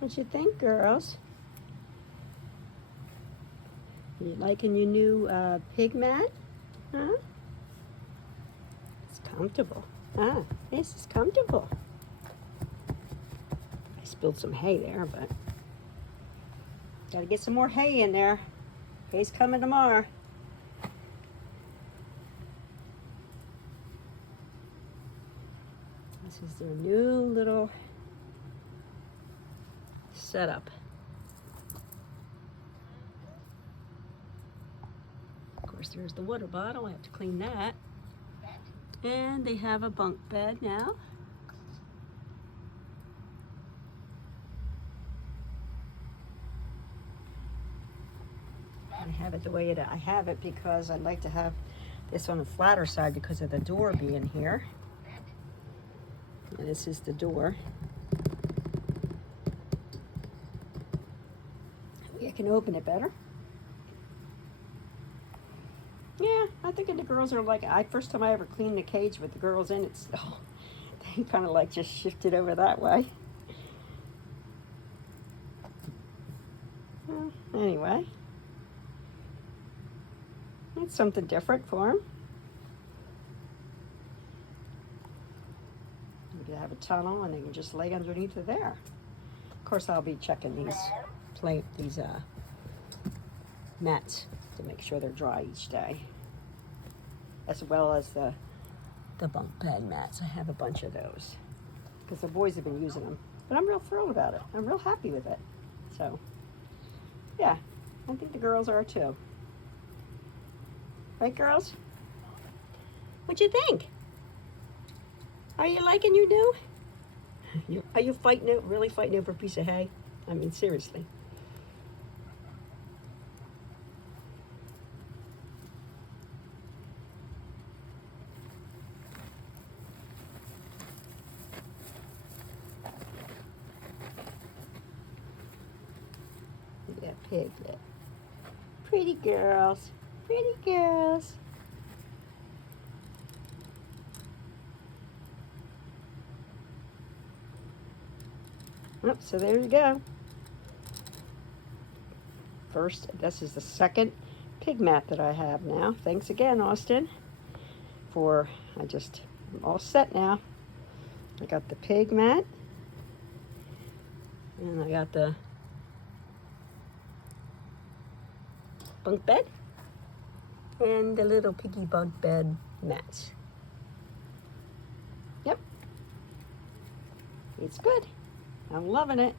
What you think, girls? You liking your new pig mat? Huh? It's comfortable. Ah, this is comfortable. I spilled some hay there, but gotta get some more hay in there. Hay's coming tomorrow. This is their new little setup. Of course, there's the water bottle. I have to clean that. And they have a bunk bed now. I have it the way I have it because I like to have this on the flatter side because of the door being here. And this is the door. I can open it better. Yeah, I think the girls are like, first time I ever cleaned the cage with the girls in it, still, they kind of like just shifted over that way. Well, anyway, it's something different for them. Maybe they have a tunnel and they can just lay underneath of there. Of course, I'll be checking these mats to make sure they're dry each day, as well as the bunk bed mats. I have a bunch of those because the boys have been using them, but I'm real thrilled about it. I'm real happy with it. So yeah, I think the girls are too. Right, girls? What you think? Are you liking your new? Are you really fighting over a piece of hay? I mean, seriously. Look at that piglet. Pretty girls. Pretty girls. Oh, so there you go. First, this is the second pig mat that I have now. Thanks again, Austin, I'm all set now. I got the pig mat, and I got the bunk bed, and the little piggy bunk bed mats. Yep. It's good. I'm loving it.